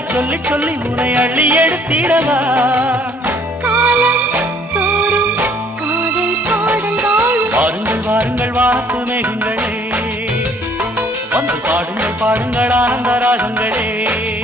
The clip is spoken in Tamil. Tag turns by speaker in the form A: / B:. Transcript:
A: வாய் சொல்லி சொல்லி உனை அள்ளி எடுத்திடவா வாருங்கள் வாருங்கள் வாத்து மேகங்களே வந்து பாடுங்கள் பாடுங்கள் ஆனந்த ராகங்களே